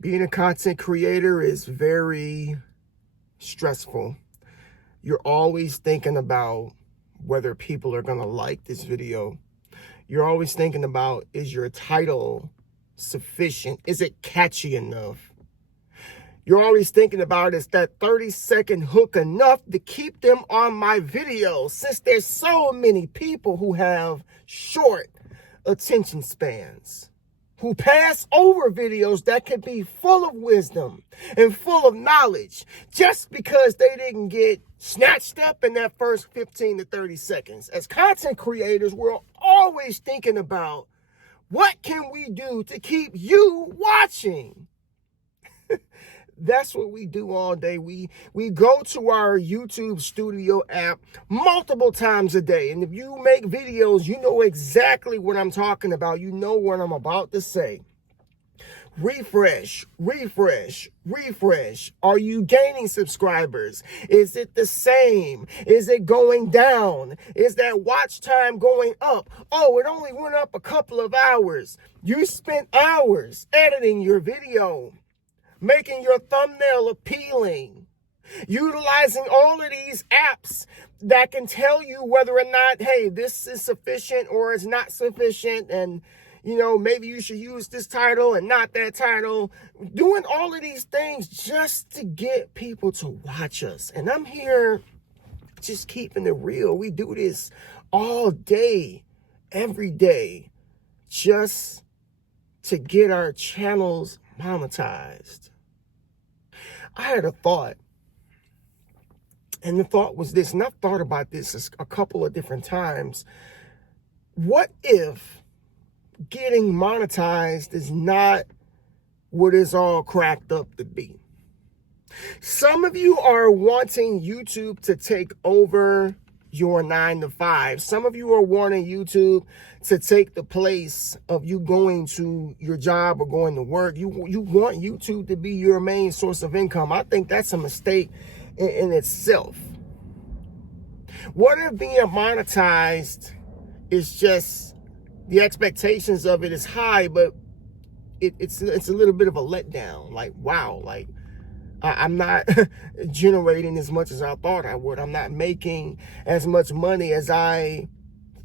Being a content creator is very stressful. You're always thinking about whether people are going to like this video. You're always thinking about, is your title sufficient? Is it catchy enough? You're always thinking about, is that 30-second hook enough to keep them on my video? Since there's so many people who have short attention spans, who pass over videos that could be full of wisdom and full of knowledge just because they didn't get snatched up in that first 15 to 30 seconds. As content creators, we're always thinking about, what can we do to keep you watching? That's what we do all day. We go to our YouTube Studio app multiple times a day. And if you make videos, you know exactly what I'm talking about. You know what I'm about to say. Refresh, refresh, refresh. Are you gaining subscribers? Is it the same? Is it going down? Is that watch time going up? Oh, it only went up a couple of hours. You spent hours editing your video, making your thumbnail appealing, utilizing all of these apps that can tell you whether or not, hey, this is sufficient or it's not sufficient. And, you know, maybe you should use this title and not that title. Doing all of these things just to get people to watch us. And I'm here just keeping it real. We do this all day, every day, just to get our channels monetized. I had a thought, and the thought was this, and I've thought about this a couple of different times. What if getting monetized is not what it's all cracked up to be? Some of you are wanting YouTube to take over your 9 to 5. Some of you are wanting YouTube to take the place of you going to your job or going to work. You want YouTube to be your main source of income. I think that's a mistake in itself. What if being monetized is just, the expectations of it is high, but it's a little bit of a letdown. Like, wow, like, I'm not generating as much as I thought I would. I'm not making as much money as I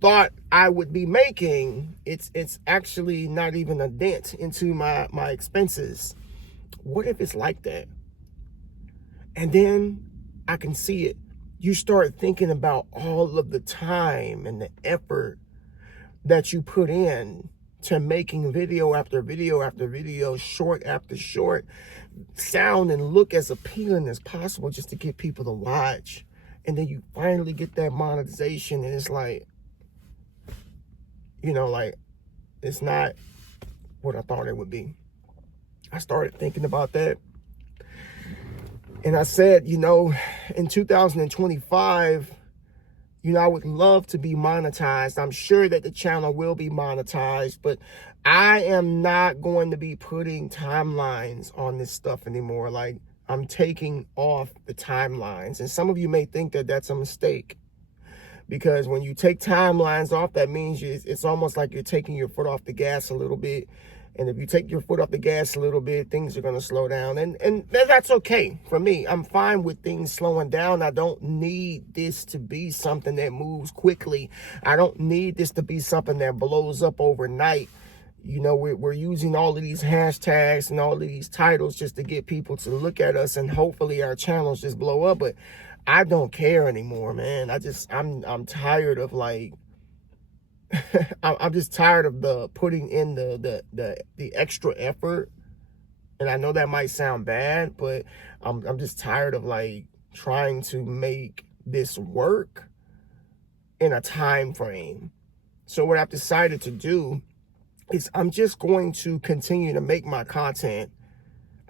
thought I would be making. It's actually not even a dent into my expenses. What if it's like that? And then I can see it. You start thinking about all of the time and the effort that you put in to making video after video after video, short after short, sound and look as appealing as possible just to get people to watch. And then you finally get that monetization, and it's like, you know, like, it's not what I thought it would be. I started thinking about that. And I said, you know, in 2025, you know, I would love to be monetized. I'm sure that the channel will be monetized, but I am not going to be putting timelines on this stuff anymore. Like, I'm taking off the timelines. And some of you may think that that's a mistake, because when you take timelines off, that means it's almost like you're taking your foot off the gas a little bit. And if you take your foot off the gas a little bit, things are going to slow down. And that's okay for me. I'm fine with things slowing down. I don't need this to be something that moves quickly. I don't need this to be something that blows up overnight. You know, we're using all of these hashtags and all of these titles just to get people to look at us, and hopefully our channels just blow up. But I don't care anymore, man. I'm tired of, like, I'm just tired of the putting in the extra effort. And I know that might sound bad, but I'm just tired of, like, trying to make this work in a time frame. So what I've decided to do is I'm just going to continue to make my content.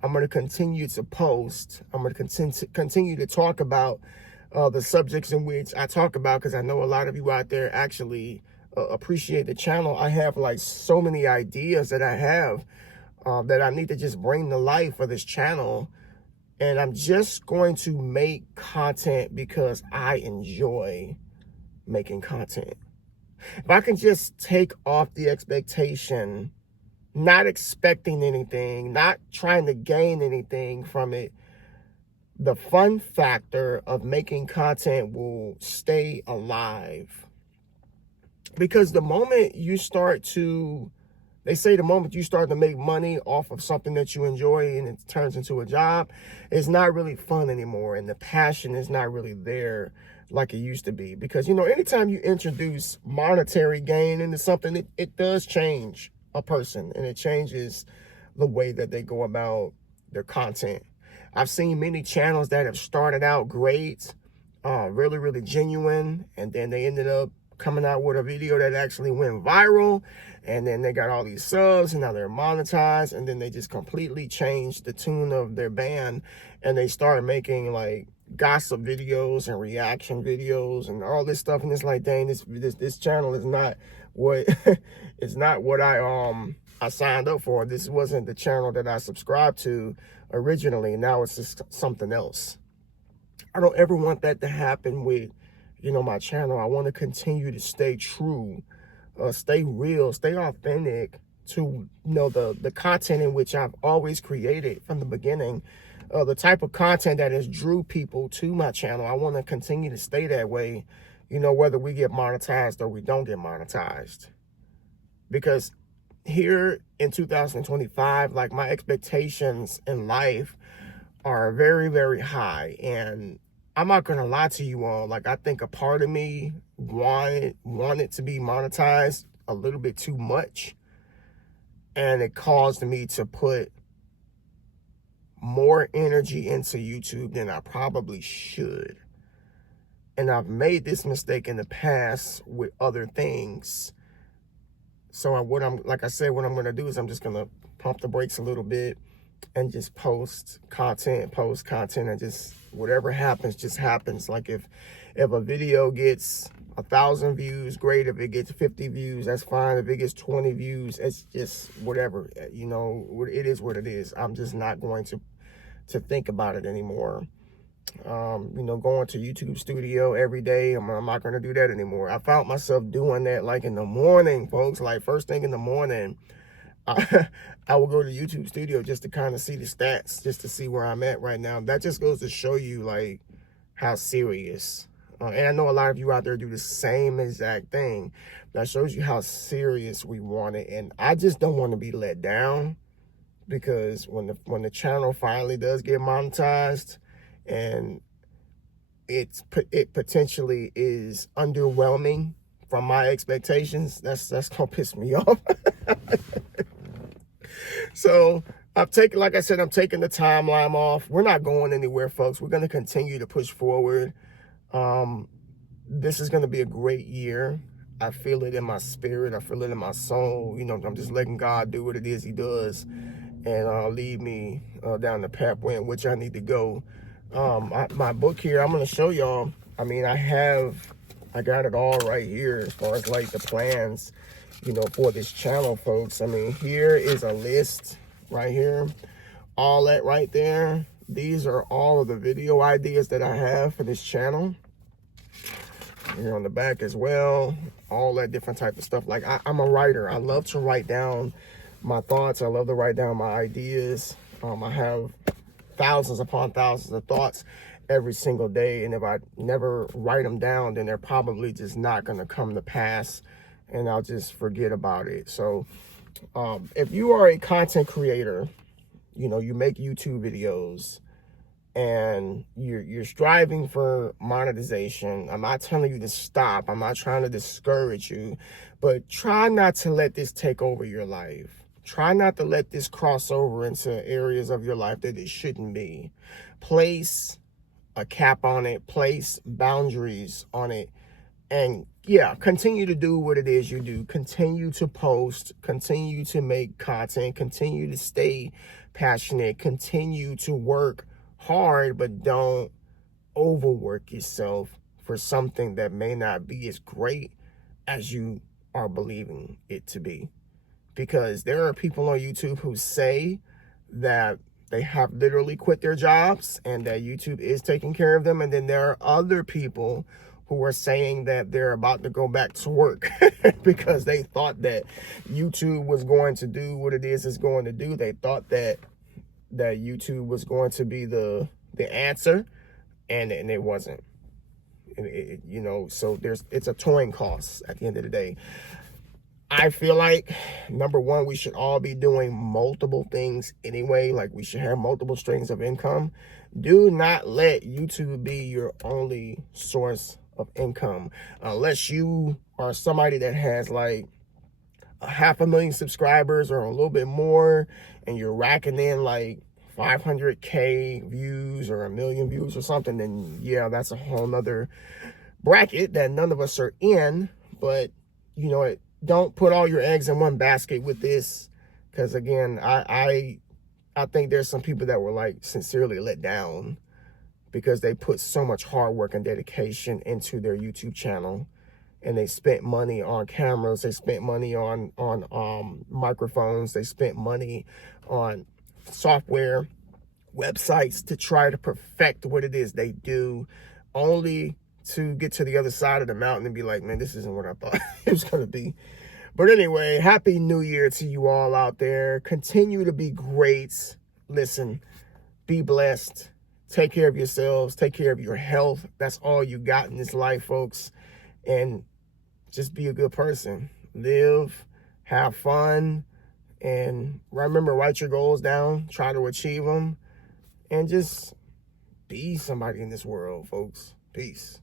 I'm going to continue to post. I'm going to continue to talk about the subjects in which I talk about, because I know a lot of you out there actually appreciate the channel. I have, like, so many ideas that I have that I need to just bring to life for this channel. And I'm just going to make content because I enjoy making content. If I can just take off the expectation not expecting anything, not trying to gain anything from it, the fun factor of making content will stay alive. Because the moment you start to, they say the moment you start to make money off of something that you enjoy and it turns into a job, it's not really fun anymore. And the passion is not really there like it used to be. Because, you know, anytime you introduce monetary gain into something, it does change a person, and it changes the way that they go about their content. I've seen many channels that have started out great, really, really genuine, and then they ended up coming out with a video that actually went viral, and then they got all these subs, and now they're monetized, and then they just completely changed the tune of their band, and they started making like gossip videos and reaction videos and all this stuff, and it's like, dang, this channel is not what it's not what I signed up for. This wasn't the channel that I subscribed to originally. Now it's just something else. I don't ever want that to happen with, you know, my channel. I want to continue to stay true, stay real, stay authentic to, you know, the content in which I've always created from the beginning. The type of content that has drew people to my channel. I want to continue to stay that way, you know, whether we get monetized or we don't get monetized. Because here in 2025, like, my expectations in life are very, very high. And I'm not gonna lie to you all, like, I think a part of me wanted to be monetized a little bit too much, and it caused me to put more energy into YouTube than I probably should. And I've made this mistake in the past with other things. So what I'm gonna do is I'm just gonna pump the brakes a little bit and just post content, and just whatever happens, just happens. Like, if a video gets 1,000 views, great. If it gets 50 views, that's fine. If it gets 20 views, it's just whatever, you know, it is what it is. I'm just not going to think about it anymore. You know, going to YouTube studio every day, I'm not going to do that anymore. I found myself doing that like in the morning, folks, like first thing in the morning. I will go to YouTube studio just to kind of see the stats, just to see where I'm at right now. That just goes to show you like how serious, and I know a lot of you out there do the same exact thing. That shows you how serious we want it. And I just don't want to be let down, because when the channel finally does get monetized and it potentially is underwhelming from my expectations, that's gonna piss me off. So like I said, I'm taking the timeline off. We're not going anywhere, folks. We're going to continue to push forward. This is going to be a great year. I feel it in my spirit. I feel it in my soul. You know, I'm just letting God do what it is he does, and lead me down the pathway in which I need to go. My book here, I'm going to show y'all. I mean, I got it all right here as far as like the plans, you know, for this channel, folks. I mean, here is a list right here. All that right there. These are all of the video ideas that I have for this channel. Here on the back as well. All that different type of stuff. Like, I'm a writer. I love to write down my thoughts. I love to write down my ideas. I have thousands upon thousands of thoughts every single day. And if I never write them down, then they're probably just not going to come to pass, and I'll just forget about it. So if you are a content creator, you know, you make YouTube videos and you're striving for monetization, I'm not telling you to stop. I'm not trying to discourage you, but try not to let this take over your life. Try not to let this cross over into areas of your life that it shouldn't be. Place a cap on it, place boundaries on it, and yeah, continue to do what it is you do. Continue to post, continue to make content, continue to stay passionate, continue to work hard, but don't overwork yourself for something that may not be as great as you are believing it to be. Because there are people on YouTube who say that they have literally quit their jobs and that YouTube is taking care of them. And then there are other people who are saying that they're about to go back to work because they thought that YouTube was going to do what it is it's going to do. They thought that YouTube was going to be the answer, and it wasn't. You know, so it's a towing cost at the end of the day. I feel like, number one, we should all be doing multiple things anyway. Like, we should have multiple streams of income. Do not let YouTube be your only source of income, unless you are somebody that has like 500,000 subscribers or a little bit more, and you're racking in like 500K views or 1,000,000 views or something. Then yeah, that's a whole nother bracket that none of us are in. But you know, don't put all your eggs in one basket with this, because again, I think there's some people that were like sincerely let down because they put so much hard work and dedication into their YouTube channel, and they spent money on cameras, they spent money on microphones, they spent money on software, websites to try to perfect what it is they do, only to get to the other side of the mountain and be like, man, this isn't what I thought it was going to be. But anyway, happy New Year to you all out there. Continue to be great. Listen, be blessed. Take care of yourselves. Take care of your health. That's all you got in this life, folks. And just be a good person. Live, have fun, and remember, write your goals down. Try to achieve them. And just be somebody in this world, folks. Peace.